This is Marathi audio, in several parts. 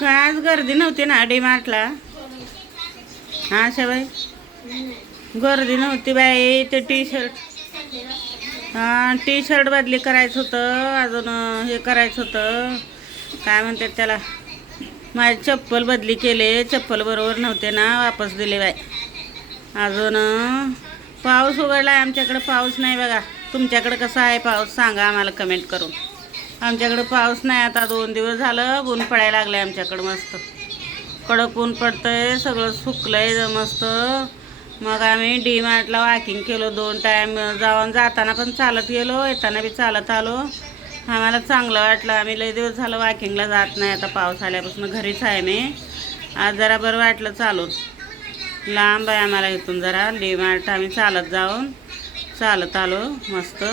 काय आज गर्दी नव्हती ना डी मार्टला हा बाई गर्दी नव्हती बाई ते टी शर्ट हां टी शर्ट बदली करायचं होतं अजून हे करायचं होतं. काय म्हणतात त्याला? माझी चप्पल बदली केले चप्पल बरोबर नव्हते ना वापस दिले बाई. अजून पाऊस उघडला आहे आमच्याकडे पाऊस नाही बघा. तुमच्याकडे कसा आहे पाऊस सांगा आम्हाला कमेंट करून. आमच्याकडं पाऊस नाही आता दोन दिवस झालं ऊन पडायला लागलं आहे आमच्याकडं मस्त. कडक ऊन पडतंय सगळं सुकलंय मस्त. मग आम्ही डी मार्टला वॉकिंग केलो दोन टाईम जाऊन जाताना पण चालत गेलो येताना बी चालत आलो. आम्हाला चांगलं वाटलं. आम्ही लय दिवस झालं वॉकिंगला जात नाही आता पाऊस आल्यापासून घरीच आहे मी. आज जरा बरं वाटलं चालून. लांब आहे आम्हाला इथून जरा. डी मार्ट आम्ही चालत जाऊन चालत आलो मस्त.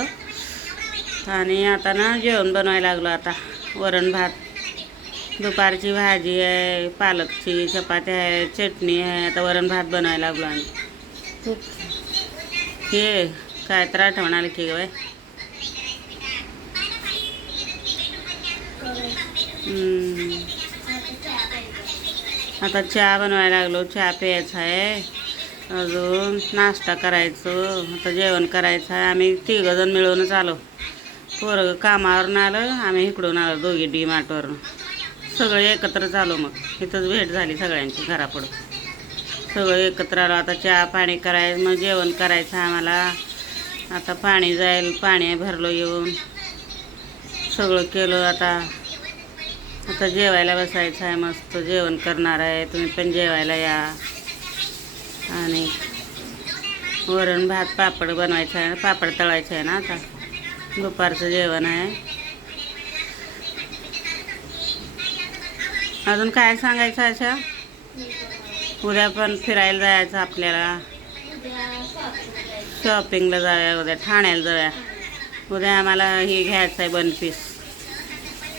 आणि आता ना जेवण बनवायला लागलो आता. वरण भात दुपारची भाजी आहे पालकची चपाती आहे चटणी आहे. आता वरण भात बनवायला लागलो आम्ही. हे काय तर आठवण आली की बाय आता चहा बनवायला लागलो. चहा प्यायचा आहे. अजून नाश्ता करायचो. आता जेवण करायचं आहे. आम्ही तिघंजण मिळूनच आलो. पोरं कामावरून आलं आम्ही इकडून आलो दोघी डी मार्टवरून सगळे एकत्र झालो मग. इथंच भेट झाली सगळ्यांची घरापुढं. सगळं एकत्र आलो. आता चहा पाणी करायचं मग जेवण करायचं आम्हाला. आता पाणी जाईल पाणी भरलो येऊन. सगळं केलं आता. आता जेवायला बसायचं आहे मस्त. जेवण करणार आहे. तुम्ही पण जेवायला या. आणि वरण भात पापड बनवायचं आहे. पापड तळायचं आहे ना आता. दुपारचं जेवण आहे. अजून काय सांगायचं अशा उद्या पण फिरायला जायचं आपल्याला. शॉपिंगला जाऊया उद्या ठाण्याला जाऊया. उद्या आम्हाला हे घ्यायचं आहे वन पीस.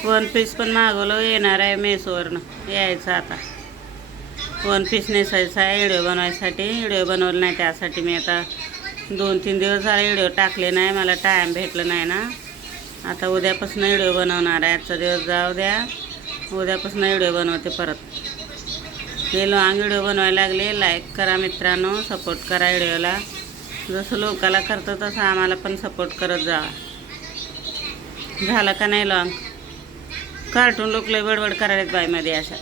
वन पीस पण मागवलं येणार आहे मेसोवरनं. यायचं आता. वन पीस नेसायचं आहे व्हिडिओ बनवायसाठी. व्हिडिओ बनवलं नाही त्यासाठी मी आता. दोन तीन दिवस झाले व्हिडिओ टाकले नाही मला टाईम भेटलं नाही ना. आता उद्यापासून व्हिडिओ बनवणार आहे आजचा दिवस जाऊ द्या. उद्यापासून व्हिडिओ बनवते परत. हे लॉंग व्हिडिओ बनवायला लागले लाईक करा मित्रांनो सपोर्ट करा व्हिडिओला. जसं लोकाला करतं तसं आम्हाला पण सपोर्ट करत जा. झालं का नाही लॉंग कार्टून लोक लय बडबड करायला बाईमध्ये अशा.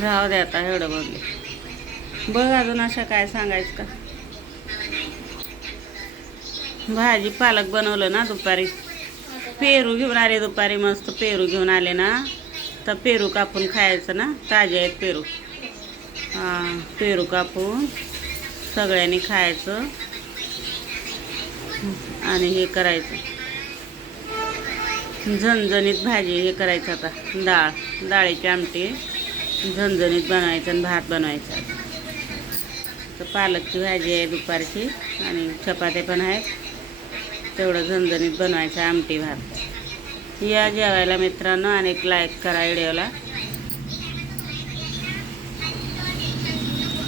राहू द्या आता एवढं बोलले. बघ अजून अशा काय सांगायचं का भाजी पालक बनवलं ना दुपारी. पेरू घेऊन आले दुपारी मस्त पेरू घेऊन आले ना. तर पेरू कापून खायचं ना ताजे आहेत पेरू. हां पेरू कापून सगळ्यांनी खायचं. आणि हे करायचं. झणझणीत भाजी हे करायचं आता डाळ डाळीची आमटी. झणझणीत बनवायचं आणि भात बनवायचा. तर पालकची भाजी आहे दुपारची आणि चपात्या पण आहेत. तेवढं झणझणीत बनवायचं आमटी भात. या जेवायला मित्रांनो आणि एक लाईक करा व्हिडिओला